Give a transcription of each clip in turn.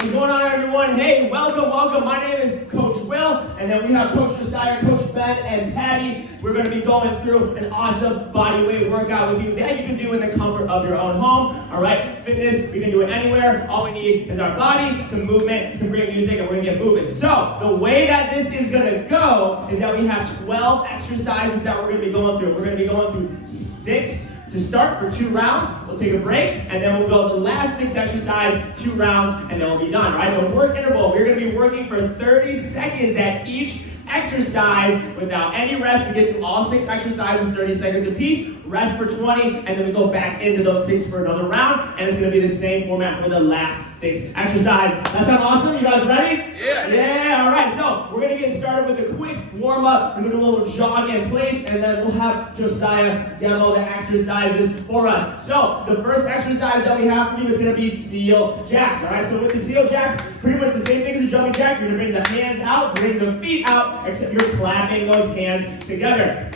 What's going on, everyone? Hey, welcome. My name is Coach Will, and then we have Coach Josiah, Coach Ben, and Patty. We're going to be going through an awesome body weight workout with you that you can do in the comfort of your own home. All right, fitness, we can do it anywhere. All we need is our body, some movement, some great music, and we're going to get moving. So the way that this is going to go is that we have 12 exercises that we're going to be going through. We're going to be going through 6 to start for 2 rounds. We'll take a break, and then we'll go the last 6 exercises, 2 rounds, and then we'll be done, right? The work interval, we're gonna be working for 30 seconds at each exercise without any rest. We get through all 6 exercises, 30 seconds apiece, rest for 20, and then we go back into those 6 for another round, and it's gonna be the same format for the last 6 exercises. That sound awesome? You guys ready? Yeah, all right, so we're gonna get started with a quick warm-up. We're gonna do a little jog in place, and then we'll have Josiah demo the exercises for us. So the first exercise that we have for you is gonna be seal jacks, all right? So with the seal jacks, pretty much the same thing as a jumping jack. You're gonna bring the hands out, bring the feet out, except you're clapping those hands together.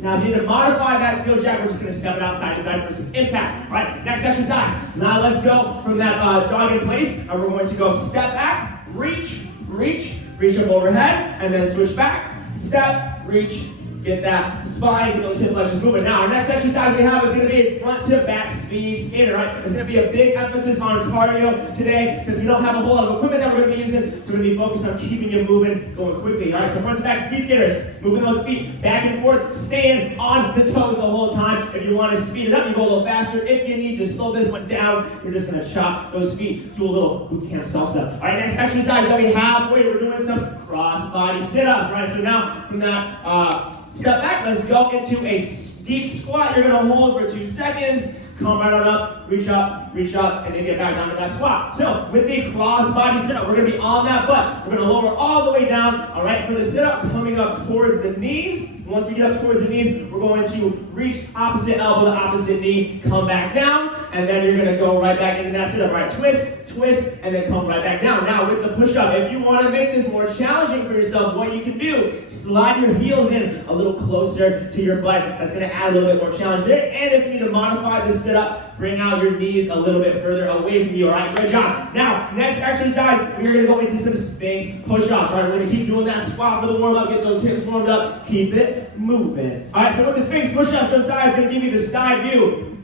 Now, if you need to modify that seal jack, we're just going to step it out side to side for some impact. All right, next exercise. Now let's go from that jog in place, and we're going to go step back, reach up overhead, and then switch back, step, reach, get that spine, get those hip flexors moving. Now, our next exercise we have is going to be front to back speed skater, right? It's going to be a big emphasis on cardio today, since we don't have a whole lot of equipment that we're going to be using, so we're going to be focused on keeping you moving, going quickly. All right, so front to back speed skaters, moving those feet back and forth, staying on the toes the whole time. If you want to speed it up, you go a little faster. If you need to slow this one down, you're just going to chop those feet, do a little boot camp salsa. All right, next exercise that we have for you, we're doing some cross body sit-ups, right? So now, from that step back, let's go into a deep squat. You're gonna hold for 2 seconds, come right on up, reach up, and then get back down to that squat. So with the cross body sit-up, we're gonna be on that butt. We're gonna lower all the way down, all right? For the sit-up, coming up towards the knees. Once we get up towards the knees, we're going to reach opposite elbow to opposite knee, come back down, and then you're gonna go right back into that sit-up, right? Twist, and then come right back down. Now with the push-up, if you want to make this more challenging for yourself, what you can do, slide your heels in a little closer to your butt. That's going to add a little bit more challenge there. And if you need to modify the sit-up, bring out your knees a little bit further away from you, all right? Good job. Now, next exercise, we're going to go into some Sphinx push-ups, all right? We're going to keep doing that squat for the warm-up, get those hips warmed up, keep it moving. All right, so with the Sphinx push-ups, Josiah is going to give you the side view.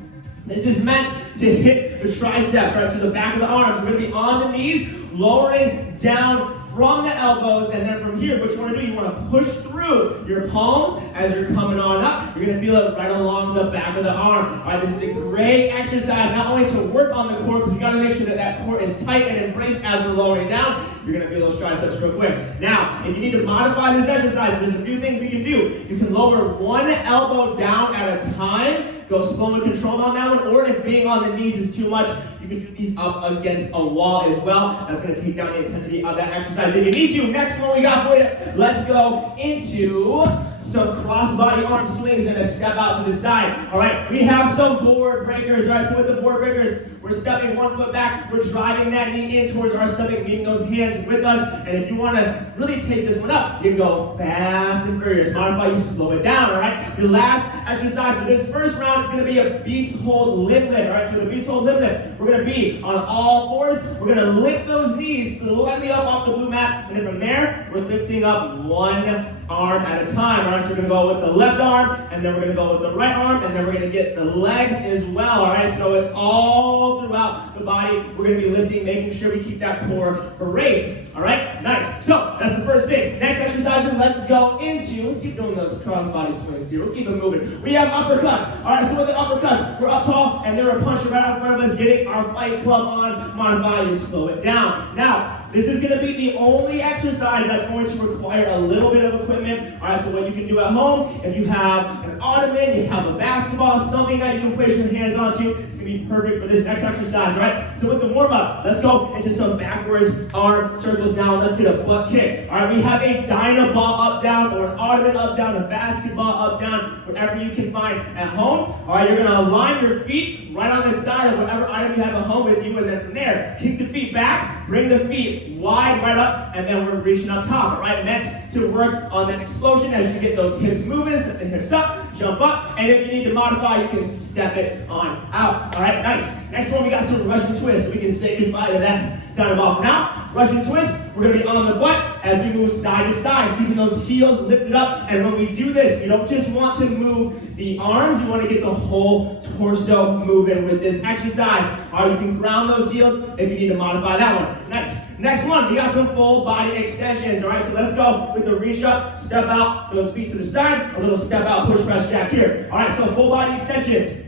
This is meant to hit the triceps, right? So the back of the arms. We're going to be on the knees, lowering down from the elbows, and then from here, what you want to do, you want to push through your palms as you're coming on up. You're going to feel it right along the back of the arm. All right, this is a great exercise, not only to work on the core, because you got to make sure that that core is tight and embraced as we're lowering down. You're going to feel those triceps real quick. Now, if you need to modify this exercise, there's a few things we can do. You can lower one elbow down at a time, go slow and controlled on that one, or if being on the knees is too much, you can do these up against a wall as well. That's going to take down the intensity of that exercise if you need to. Next one we got for you, let's go into some cross-body arm swings and a step out to the side. All right, we have some board breakers, right? So with the board breakers, we're stepping 1 foot back, we're driving that knee in towards our stomach, leaving those hands with us. And if you want to really take this one up, you go fast and furious. Modify, you slow it down, all right? The last exercise for this first round is going to be a beast hold limb lift, all right? So the beast hold limb lift, we're going to be on all fours. We're going to lift those knees slightly up off the blue mat, and then from there, we're lifting up one arm at a time, all right? So we're going to go with the left arm, and then we're going to go with the right arm, and then we're going to get the legs as well, all right? So it all throughout the body, we're going to be lifting, making sure we keep that core braced, all right? Nice. So that's the first 6. Next exercises, let's go into, let's keep doing those cross-body swings here. We'll keep them moving. We have uppercuts, all right? So with the uppercuts, we're up tall, and they're a punch right out in front of us, getting our fight club on. Modify, you slow it down. Now, this is going to be the only exercise that's going to require a little bit of equipment. All right, so what you can do at home, if you have an ottoman, you have a basketball, something that you can place your hands onto, it's going to be perfect for this next exercise, all right? So with the warm-up, let's go into some backwards arm circles now. Let's get a butt kick. All right, we have a dynaball up-down or an ottoman up-down, a basketball up-down, whatever you can find at home. All right, you're going to align your feet right on the side of whatever item you have at home with you, and then from there, kick the feet back, bring the feet feet wide, right up, and then we're reaching up top, all right? Meant to work on that explosion as you get those hips moving, set the hips up, jump up, and if you need to modify, you can step it on out, all right? Nice. Next one, we got some Russian twists, so we can say goodbye to that down and off. Now, Russian twist, we're gonna be on the butt as we move side to side, keeping those heels lifted up, and when we do this, you don't just want to move the arms, you want to get the whole torso moving with this exercise. All right, you can ground those heels if you need to modify that one. Nice. Next one, we got some full body extensions. All right, so let's go with the reach up, step out, those feet to the side, a little step out, push press jack here. All right, so full body extensions.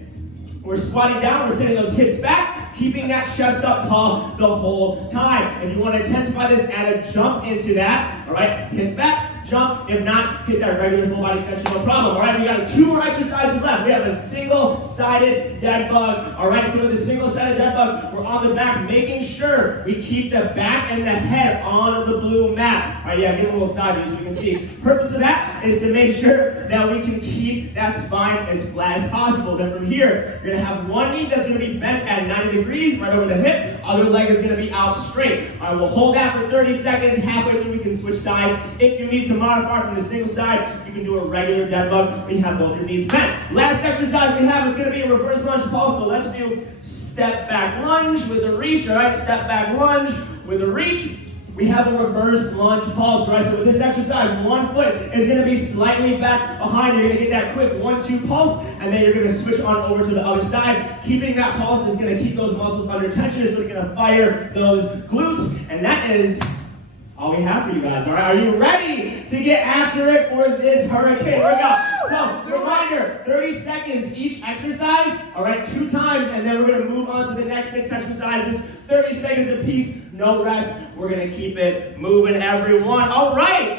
We're squatting down, we're sending those hips back, keeping that chest up tall the whole time. If you want to intensify this, add a jump into that. All right, hips back, jump. If not, hit that regular full body extension, no problem. All right, we got 2 more exercises left. We have a single-sided dead bug. All right, so with the single-sided dead bug, we're on the back, making sure we keep the back and the head on the blue mat. All right, yeah, give it a little side view so we can see. Purpose of that is to make sure that we can keep that spine as flat as possible. Then from here, you're gonna have one knee that's gonna be bent at 90 degrees, right over the hip. Other leg is gonna be out straight. All right, we'll hold that for 30 seconds. Halfway through, we can switch sides. If you need to modify from the single side, you can do a regular dead bug when you have both your knees bent. Last exercise we have is gonna be a reverse lunge pulse. So let's do step back lunge with a reach. All right, step back lunge with a reach. We have a reverse lunge pulse, right? So with this exercise, one foot is gonna be slightly back behind. You're gonna get that quick 1-2 pulse, and then you're gonna switch on over to the other side. Keeping that pulse is gonna keep those muscles under tension. It's really gonna fire those glutes, and that is all we have for you guys, all right? Are you ready to get after it for this hurricane? Here we go. So, reminder, 30 seconds each exercise, all right, 2 times, and then we're gonna move on to the next 6 exercises, 30 seconds apiece, no rest. We're gonna keep it moving, everyone. All right,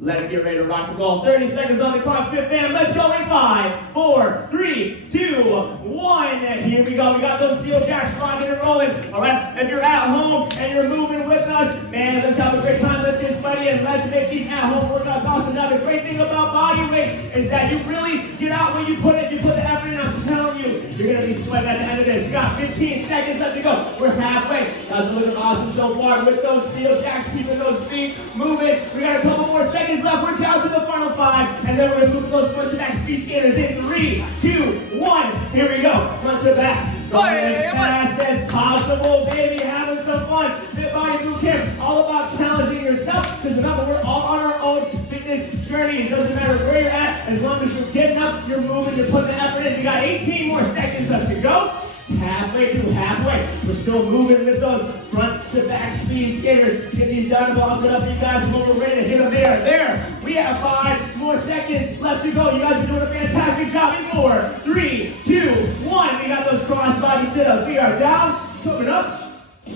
let's get ready to rock and roll. 30 seconds on the clock, Fit Fam. Let's go in 5, 4, 3, 2, 1. And here we go. We got those seal jacks rocking and rolling. All right, if you're at home and you're moving with us, man, let's have a great time. Let's get sweaty and let's make these at-home workouts awesome. Now, the great thing about body weight is that you really get out when you put it. You put the effort in. I'm telling you, you're gonna be sweating at the end of this. We got 15 seconds left to go. We're halfway. Guys are looking awesome so far with those seal jacks, keeping those feet moving. We got a couple more seconds left. We're down to the final 5, and then we're gonna move those front to back speed skaters in 3, 2, 1. Here we go. Front to backs. Going as fast as possible, baby. Having some fun. Fit Body Boot Camp. All about challenging yourself. Because remember, we're all on our own fitness journeys. Doesn't matter where you're at. As long as you're getting up, you're moving, you're putting the effort in. You got 18 more seconds left to go. Halfway through, halfway. We're still moving with those front to back speed skaters. Get these done, balls it up, you guys. When we're ready to hit them there. We have 5 more seconds left to go. You guys are doing a fantastic job. 4, 3, 2, 1. We got those cross body sit-ups. We are down, coming up,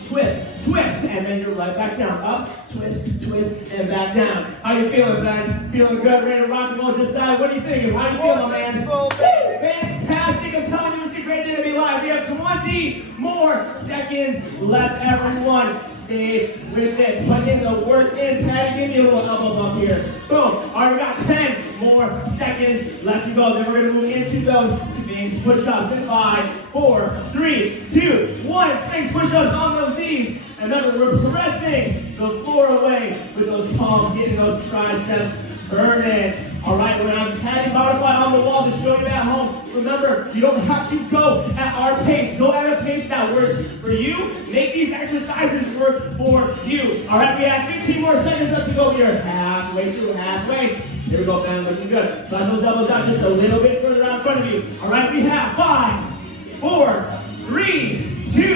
twist, and then you're right back down. Up, twist, and back down. How you feeling, man? Feeling good? Ready to rock and roll your side? What are you thinking? How you feeling, man? Fantastic. I'm telling you, it's a great day to be live. We have 20 more seconds left, everyone. Stay with it. Put in the work in. Patty, give me a little elbow bump here. Boom. All right, we got 10 more seconds left to go. Then we're going to move into those Sphinx push-ups in 5, 4, 3, 2, 1. Sphinx push-ups on those knees. And remember, we're pressing the floor away with those palms, getting those triceps burning. All right, we're going to have modify on the wall to show you at home. Remember, you don't have to go at our pace. Go at a pace that works for you. Make these exercises work for you. All right, we have 15 more seconds left to go here. Halfway through, halfway. Here we go, fam, looking good. Slide those elbows out just a little bit further out in front of you. All right, we have 5, 4, 3, 2,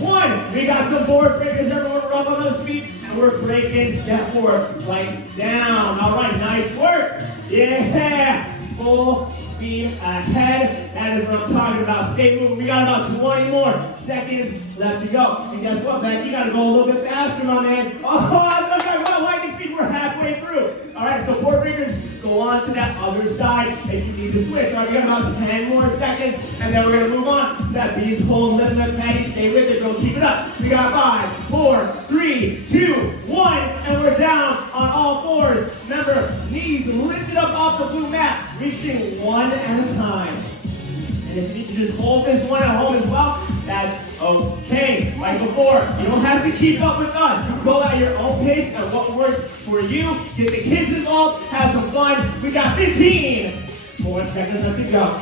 1. We got some board breakers. Everyone rub on those feet, and we're breaking that board right down. All right, nice work. Yeah, full speed ahead. That is what I'm talking about. Stay moving. We got about 20 more seconds left to go. And guess what, man? You got to go a little bit faster, my man. Oh, I was talking about lightning speed. We're halfway through. All right, so board breakers, go on to that other side if you need to switch. All right, we got about 10 more seconds, and then we're going to move on to that beast hold, lifting up patty. Stay with it, go keep it up. We got 5, 4, 3, 2, 1, and we're down on all fours. Remember, knees lifted up off the blue mat, reaching one at a time. And if you need to just hold this one at home as well, that's okay. like before, you don't have to keep up with us. Go at your own pace and what works for you. Get the kids involved, have some fun. We got 15 more seconds left to go.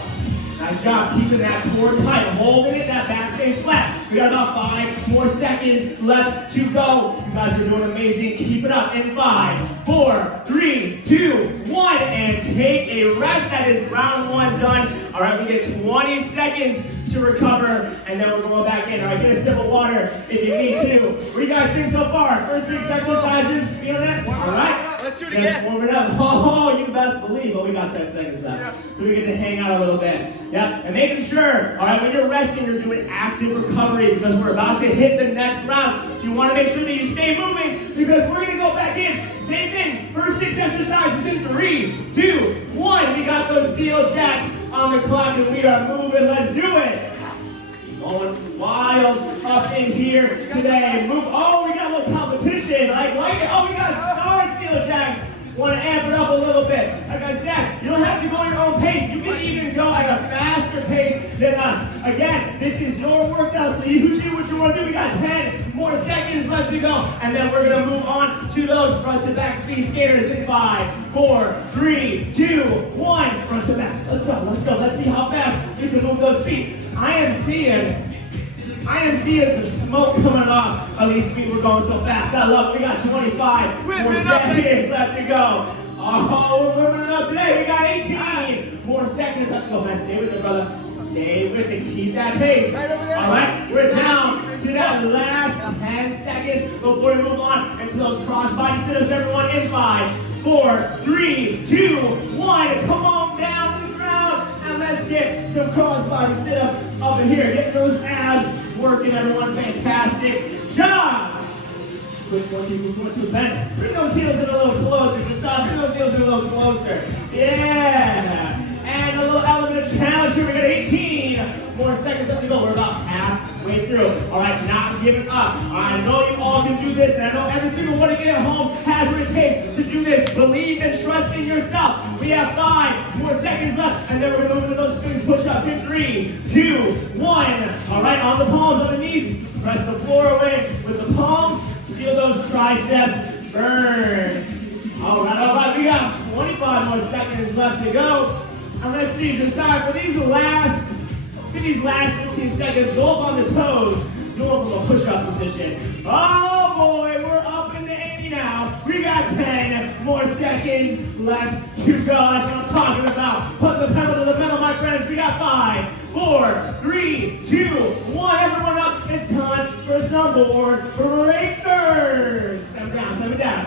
Nice job keeping that core tight, holding it, that back stays flat. We got about 5 more seconds left to go. You guys are doing amazing. Keep it up in 5, 4, 3, 2, 1, and take a rest. That is round 1 done. All right, we get 20 seconds to recover, and then we're going back in. All right, get a sip of water if you need to. What do you guys think so far? First 6 exercises, feeling it? All right, let's do it let's again. warm it up. Oh, you best believe. Well, we got 10 seconds left, so we get to hang out a little bit. Yep, and making sure, all right, when you're resting, you're doing active recovery because we're about to hit the next round. So you want to make sure that you stay moving because we're going to go back in. Same thing, first 6 exercises in 3, 2, 1. We got those seal jacks on the clock and we are moving. Let's do it. Going wild up in here today. Move. Oh, we got a little competition. I like it. Oh, we got star seal jacks. Want to amp it up a little bit. Like I said, you don't have to go at your own pace. You can even go at a faster pace than us. Again, this is your workout, so you do what you want to do. We got 10 more seconds left to go. And then we're going to move on to those front to back speed skaters in 5, 4, 3, 2, 1. Front to backs. Let's go. Let's go. Let's see how fast you can move those feet. I am seeing some smoke coming off of these feet. We're going so fast. I love it. We got 25 more seconds left to go. Oh, we're whipping it up today. We got 18 more seconds left to go. Man, stay with it, brother. Stay with it. Keep that pace. All right, we're down to that last 10 seconds before we move on into those cross-body sit-ups. Everyone in 5, 4, 3, 2, 1. Come on down to the ground and let's get some cross-body sit-ups up in here. Get those abs working, everyone. Fantastic job. Quick 1, 2, 1, 2, bend. Bring those heels in a little closer. Just bring those heels in a little closer. Yeah. And a little element of challenge here. We got 18 more seconds left to go. We're about halfway through. All right, not giving up. I know you all can do this, and I know every single one of you at home has what it takes to do this. Believe and trust in yourself. We have 5 more seconds left, and then we're going to move into those Sphinx push-ups in 3, 2, 1. All right, on the palms, on the knees. Press the floor away with the palms. Feel those triceps burn. All right, we got 25 more seconds left to go. And let's see, Josiah, for these last 15 seconds, go up on the toes, go up from a push-up position. Oh boy, we're up in the 80 now. We got 10 more seconds left to go. That's what I'm talking about. Put the pedal to the metal, my friends. We got 5, 4, 3, 2, 1. Everyone up. It's time for some board breakers. Step down, step it down.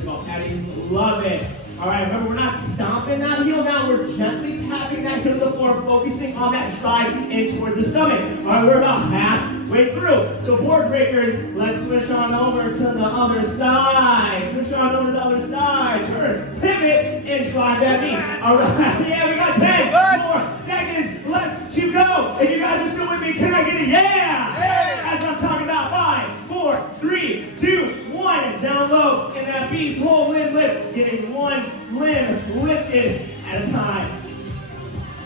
Come on, Patty. Love it. All right, remember, we're not stomping that heel now. We're gently tapping that heel to the floor, focusing on that drive in towards the stomach. All right, we're about halfway through. So board breakers, let's switch on over to the other side. Switch on over to the other side. Turn, pivot, and drive that knee. All right, yeah, we got 10 more seconds left to go. If you guys are still with me, can I get a yeah? That's what I'm talking about. 5, 4, 3, 2, 1. And down low in that beast, whole limb lift. Getting one limb lifted at a time.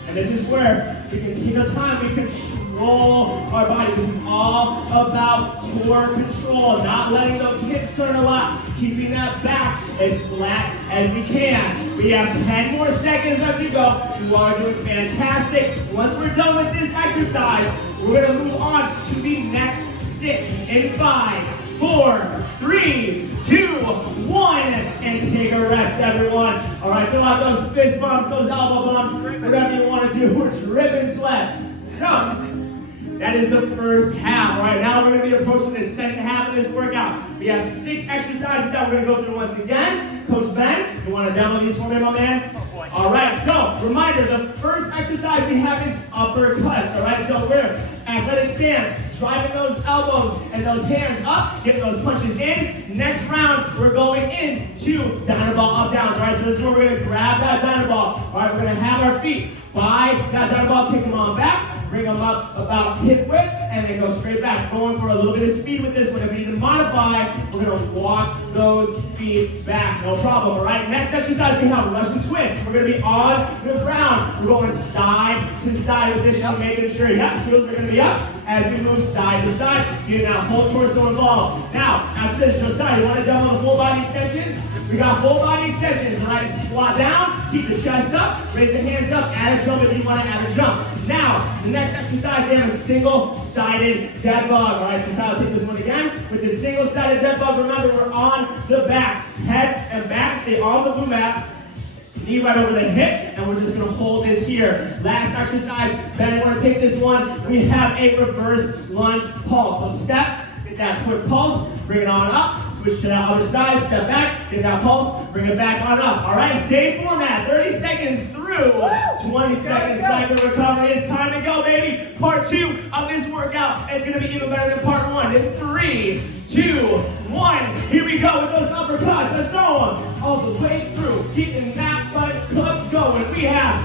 And this is where we can take our time, we control our body. This is all about core control, not letting those hips turn a lot, keeping that back as flat as we can. We have 10 more seconds left to go. You are doing fantastic. Once we're done with this exercise, we're going to move on to the next 6 in 5, 4, 3, 2, 1, and take a rest, everyone. All right, fill out those fist bumps, those elbow bumps, whatever you want to do. We're dripping sweat. So, that is the first half. All right, now we're going to be approaching the second half of this workout. We have 6 exercises that we're going to go through once again. Coach Ben, you want to demo these for me, my man? All right, so reminder, the first exercise we have is uppercuts. All right, so we're athletic stance, driving those elbows and those hands up, get those punches in. Next round, we're going into Dynaball up downs. All right, so this is where we're going to grab that Dynaball. All right, we're going to have our feet by that Dynaball, kick them on back, bring them up about hip width, and then go straight back. Going for a little bit of speed with this one. If you need to modify 5, we're gonna walk those feet back. No problem, all right? Next exercise we have Russian twist. We're gonna be on the ground. We're going side to side with this one, making sure, heels are gonna be up as we move side to side. Get now, whole torso involved. Now, after this, Josiah, you wanna jump on the full body extensions? We got full body extensions, all right? Squat down, keep the chest up, raise the hands up, add a jump if you wanna add a jump. Now, the next exercise, we have a single-sided dead bug, all right? Josiah, I'll take this one again. With the single-sided dead bug, remember, we're on the back. Head and back stay on the blue mat. Knee right over the hip, and we're just gonna hold this here. Last exercise, Ben, you wanna take this one? We have a reverse lunge pulse. So step, get that quick pulse, bring it on up, switch to that other side, step back, get that pulse, bring it back on up. All right, same format, 30 seconds through, 20 seconds cycle recovery. It's time to go, baby. Part 2 of this workout is gonna be even better than part 1. In 3, 2, 1, here we go with those uppercuts. Let's throw them all the way through, keeping that butt cook going. We have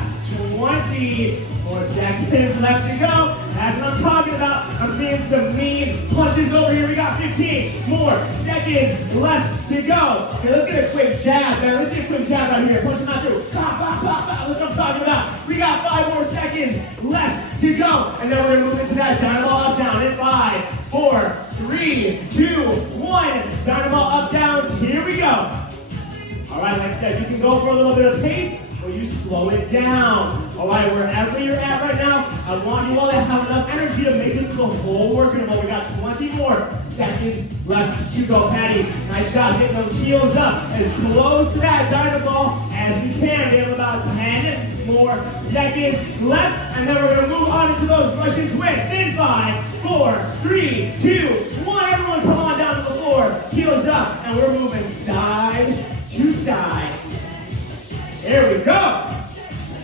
20 more seconds left to go. That's what I'm talking about. I'm seeing some mean punches over here. We got 15 more seconds left to go. Okay, let's get a quick jab, man. Let's get a quick jab out here. Punch them out through. Pop, pop, pop, pop. That's what I'm talking about. We got 5 more seconds left to go. And then we're going to move into that dynamo up down in 5, 4, 3, 2, 1. Dynamo up downs. Here we go. All right, like I said, you can go for a little bit of pace, or you slow it down. All right, wherever you're at right now, I want you all to have enough energy to make it through the whole workout. We got 20 more seconds left to go. Patty, nice job getting those heels up as close to that dynamo as we can. We have about 10 more seconds left, and then we're going to move on into those Russian twists. In 5, 4, 3, 2, 1. Everyone come on down to the floor. Heels up, and we're moving side to side. There we go.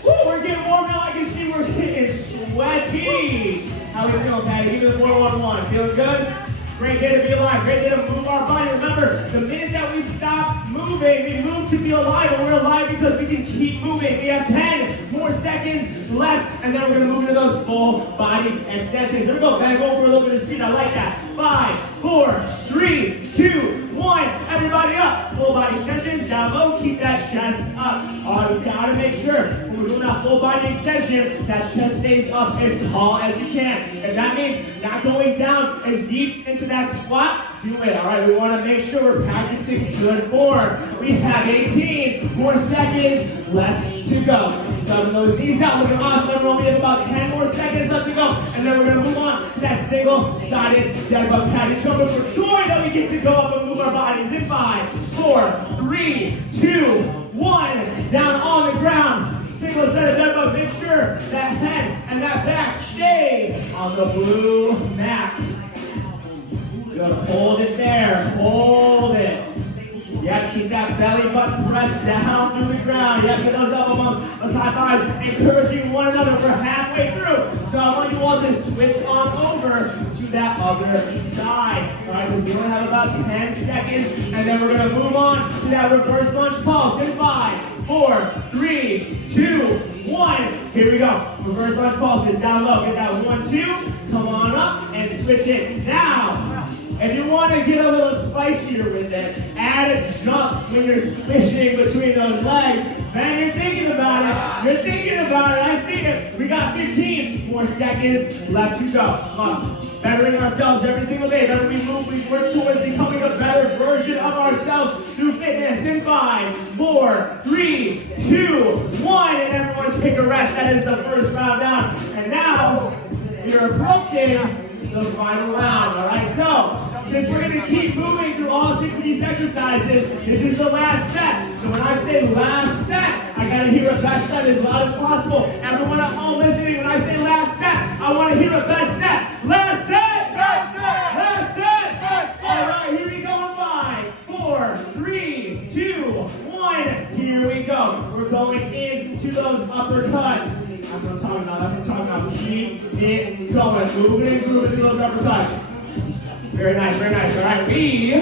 Woo, we're getting warm now. I can see we're getting sweaty. How we feeling, Patty? Give it a 4-1-1. Feeling good? Great day to be alive. Great day to move our body. Remember, the minute that we stop moving, we move to be alive, and we're alive because we can keep moving. We have 10 more seconds left, and then we're going to move into those full body extensions. Here we go. Gotta go for a little bit of speed. I like that. 5, 4, 3, 2, 1. Everybody up. Full body extensions. Down low. Keep that chest up. We gotta make sure when we're doing that full body extension, that chest stays up as tall as you can. If that means not going down as deep into that squat, do it. All right, we want to make sure we're practicing good form. We have 18 more seconds left to go. Dubbing those knees out, looking awesome. Everyone, we have about 10 more seconds left to go, and then we're going to move on to that single-sided dead bug patty. So much for joy that we get to go up and move our bodies in 5, 4, 3, 2, 1. Down on the ground. Single-sided dead bug. Make sure that head and that back stay on the blue mat. Good. Hold it there. Hold it. Yeah, keep that belly button pressed down through the ground. Yeah, get those elbow bumps, those high fives, encouraging one another. We're halfway through. So I want you all to switch on over to that other side. All right, because we only have about 10 seconds, and then we're going to move on to that reverse lunge pulse in 5, 4, 3, 2, 1. Here we go. Reverse lunge pulses down low. Get that 1, 2. Come on up and switch it. Now, if you want to get a little spicier with it, add a jump when you're switching between those legs. Man, you're thinking about it. You're thinking about it. I see it. We got 15 more seconds left to go. Come on. Bettering ourselves every single day. Whenever we move, we work towards becoming a better version of ourselves through fitness. In 5, 4, 3, 2, 1. And everyone take a rest. That is the first round down. And now, you're approaching the final round, all right? So, since we're gonna keep moving through all 6 of these exercises, this is the last set. So when I say last set, I gotta hear a best set as loud as possible. Everyone at home listening, when I say last set, I wanna hear a best set. Last set! Last set! Last set! Last set! All right, here we go in 5, 4, 3, 2, 1. Here we go. We're going into those uppercuts. That's what I'm talking about. That's what I'm talking about. Keep it going. Moving and grooving to those uppercuts. Very nice, very nice. All right, we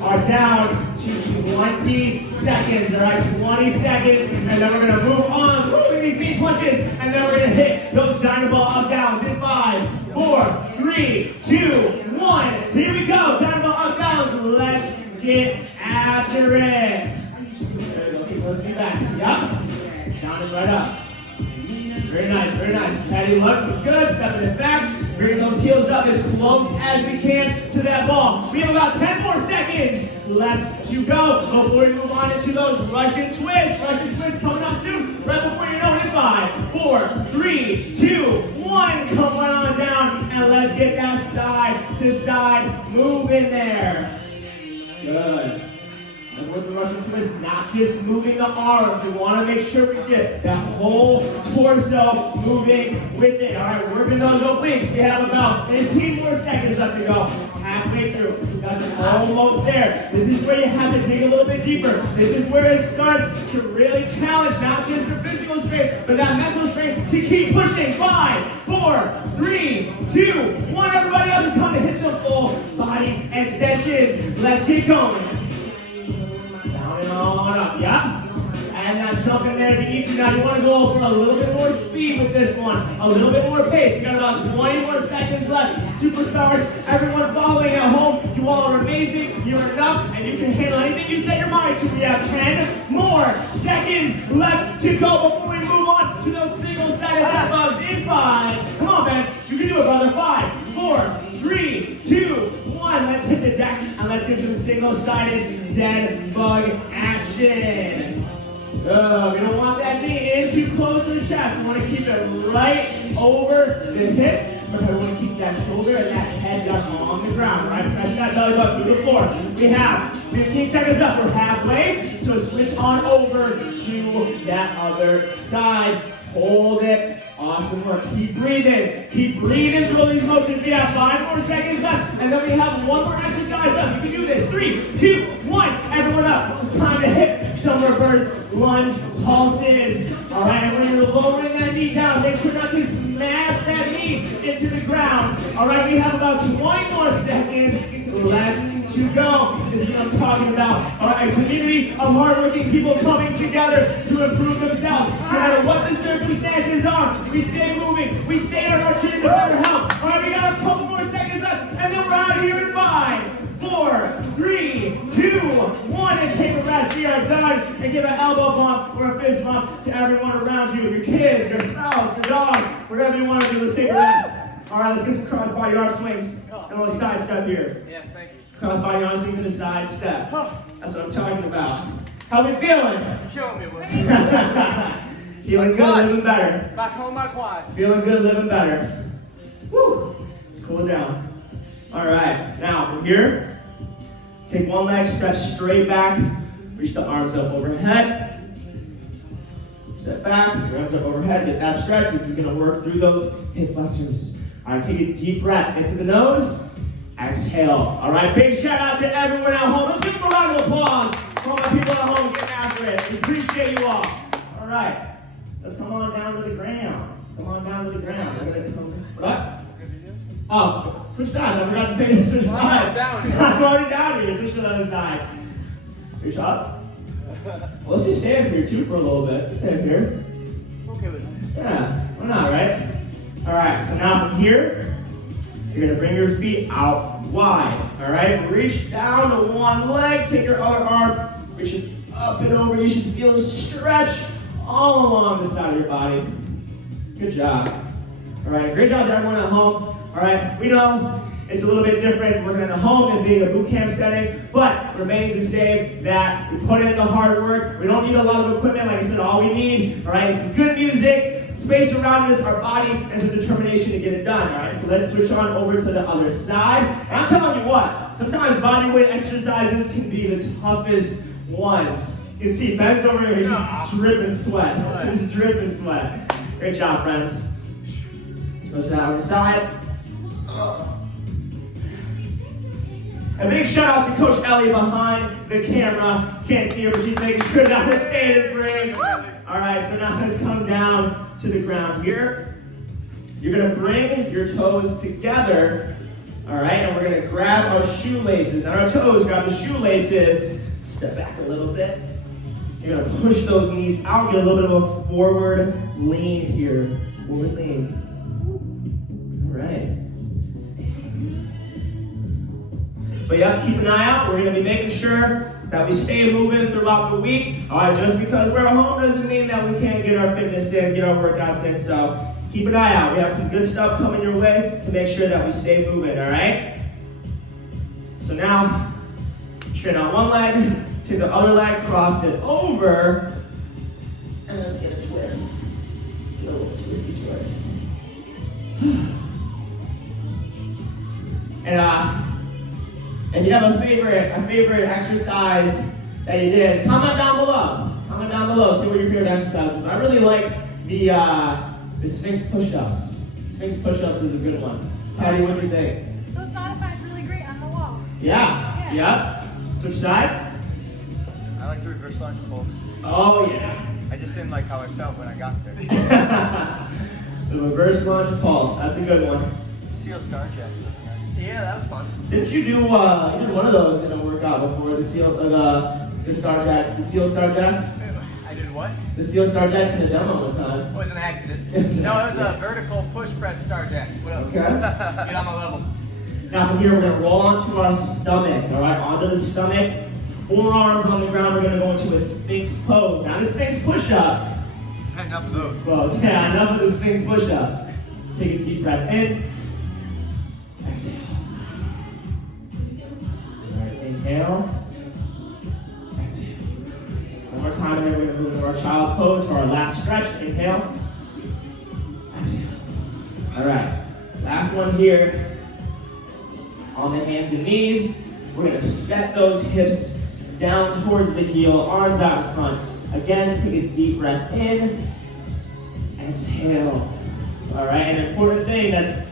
are down to 20 seconds. All right, 20 seconds. And then we're going to move on through these knee punches. And then we're going to hit those dynamo up downs in 5, 4, 3, 2, 1. Here we go. Dynamo up downs. Get after it. There we go. Keep listening back. Yep. Down and right up. Very nice, very nice. Patty, look good. Stepping it back. Bring those heels up as close as we can to that ball. We have about 10 more seconds left to go before we move on into those Russian twists. Russian twists coming up soon. Right before you know it, 5, 4, 3, 2, 1. Come on down and let's get that side to side move in there. Good. And with the Russian twist, not just moving the arms. We want to make sure we get that whole torso moving with it. All right, working those obliques. We have about 15 more seconds left to go. Halfway through. That's almost there. This is where you have to dig a little bit deeper. This is where it starts to really challenge not just the physical strength, but that mental strength to keep pushing. 5, 4, 3, 2, 1. Everybody else, it's time to hit some full body extensions. Let's get going. And on up, yeah? And that jump in there if you need to. Now you want to go for a little bit more speed with this one. A little bit more pace. You got about 20 more seconds left. Superstars, everyone following at home, you all are amazing. You're enough, and you can handle anything you set your mind to. We have 10 more seconds left to go before we move on to those single-sided dead bugs in 5. Come on, man. You can do it, brother. 5, 4, 3, 2, 1. Let's hit the deck and let's get some single-sided dead bug action. We don't want that knee in too close to the chest. We want to keep it right over the hips, but we want to keep that shoulder and that head up on the ground. Right? Press that belly button through the floor. We have 15 seconds left. We're halfway, so switch on over to that other side. Hold it. Awesome work. Keep breathing. Keep breathing through these motions. We have 5 more seconds left, and then we have one more exercise left. You can do this. 3, 2, 1. Everyone up. It's time to hit some reverse lunge pulses. All right, and when you're lowering that knee down, make sure not to smash that knee into the ground. All right, we have about 20 more seconds left to go. This is what I'm talking about. All right, a community of hardworking people coming together to improve themselves. No matter what the circumstances are, we stay moving. We stay on our journey to better health. All right, we got a couple more seconds left, and then we're out of here in 5, 4, 3, 2, 1, and take a rest. We are done. And give an elbow bump or a fist bump to everyone around you, your kids, your spouse, your dog, whatever you want to do. Let's take a rest. All right, let's get some cross-body arm swings and a little side step here. Yes, thank you. Cross-body arm swings and a side step. That's what I'm talking about. How we feeling? Show me what. Feeling good, living better. Back home, my quads. Feeling good, living better. Woo! Let's cool it down. All right, now from here, take one leg, step straight back, reach the arms up overhead. Step back, your arms up overhead, get that stretch. This is gonna work through those hip flexors. All right, take a deep breath in through the nose, exhale. All right, big shout out to everyone at home. Let's give them a round of applause for all my people at home getting after it. We appreciate you all. All right, let's come on down to the ground. Come on down to the ground. What? Oh, switch sides. I forgot to say switch sides. I'm already down here. Switch to the other side. Reach up. Well, let's just stand here too for a little bit. Stand here. Okay with that. Yeah, why not, right? All right, so now from here, you're gonna bring your feet out wide. All right, reach down to one leg, take your other arm, reach it up and over. You should feel a stretch all along the side of your body. Good job. All right, great job to everyone at home. All right, we know it's a little bit different working at home than being a boot camp setting, but remains to say that we put in the hard work. We don't need a lot of equipment. Like I said, all we need, all right, is some good music, space around us, our body, and some determination to get it done. All right, so let's switch on over to the other side. And I'm telling you what, sometimes bodyweight exercises can be the toughest ones. You can see Ben's over here, he's just dripping sweat. He's dripping sweat. Great job, friends. Let's go to the other side. A big shout out to Coach Ellie behind the camera. Can't see her, but she's making sure that we're staying in frame. All right, so now let's come down to the ground here. You're gonna bring your toes together, all right, and we're gonna grab our shoelaces. Not our toes, grab the shoelaces. Step back a little bit. You're gonna push those knees out, get a little bit of a forward lean here. Forward lean. All right. But yeah, keep an eye out. We're going to be making sure that we stay moving throughout the week. All right, just because we're at home doesn't mean that we can't get our fitness in, get our workouts in. So keep an eye out. We have some good stuff coming your way to make sure that we stay moving, all right? So now, straighten out one leg, take the other leg, cross it over, and let's get a twist. A little twisty twist. And you have a favorite exercise that you did, comment down below. Comment down below, see what your favorite exercise is. I really like the Sphinx push-ups. Sphinx push-ups is a good one. Patty, what do you think? Those modified really great on the wall. Yeah, yep. Switch sides. I like the reverse lunge pull. Oh yeah. I just didn't like how I felt when I got there. The reverse lunge pulse, that's a good one. Seal star jacks. Yeah, that was fun. Didn't you do you did one of those in a workout before, the seal star jacks? I did what? The seal star jacks in a demo one time. It was an accident. It's an No, it was a accident. vertical push press star jack. What else? Okay. Get on my level. Now from here, we're gonna roll onto our stomach, all right? Onto the stomach, forearms on the ground, we're gonna go into a Sphinx pose. Now the Sphinx push-up. Enough of those. Pose. Yeah, enough of the Sphinx push-ups. Take a deep breath in. Exhale. All right, inhale. Exhale. One more time, and then we're gonna move into our child's pose for our last stretch. Inhale. Exhale. All right, last one here. On the hands and knees, we're gonna set those hips down towards the heel, arms out in front. Again, take a deep breath in, exhale. All right, an important thing that's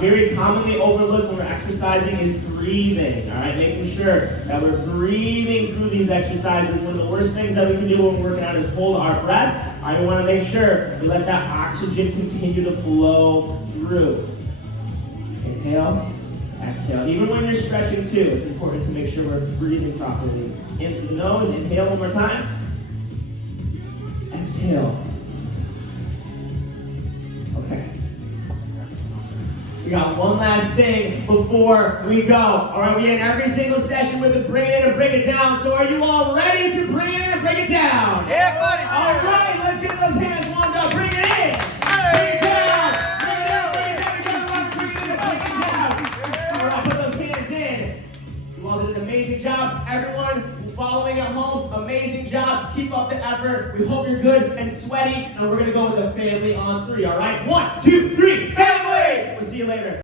very commonly overlooked when we're exercising is breathing. All right, making sure that we're breathing through these exercises. One of the worst things that we can do when we're working out is hold our breath. I want to make sure we let that oxygen continue to flow through. Inhale. Exhale. Even when you're stretching too, it's important to make sure we're breathing properly. In through the nose, inhale one more time. Exhale. Okay. We got one last thing before we go. All right, we end every single session with a bring it in and break it down. So are you all ready to bring it in and break it down? Yeah, buddy. All right, let's get those hands warmed up. Bring it in. Bring it down. Bring it in. Bring it down. Together, bring it in and break it down. All right, put those hands in. You all did an amazing job. Everyone following at home, amazing job. Keep up the effort. We hope you're good and sweaty. And we're going to go with the family on 3, all right? 1, 2, 3, family! We'll see you later.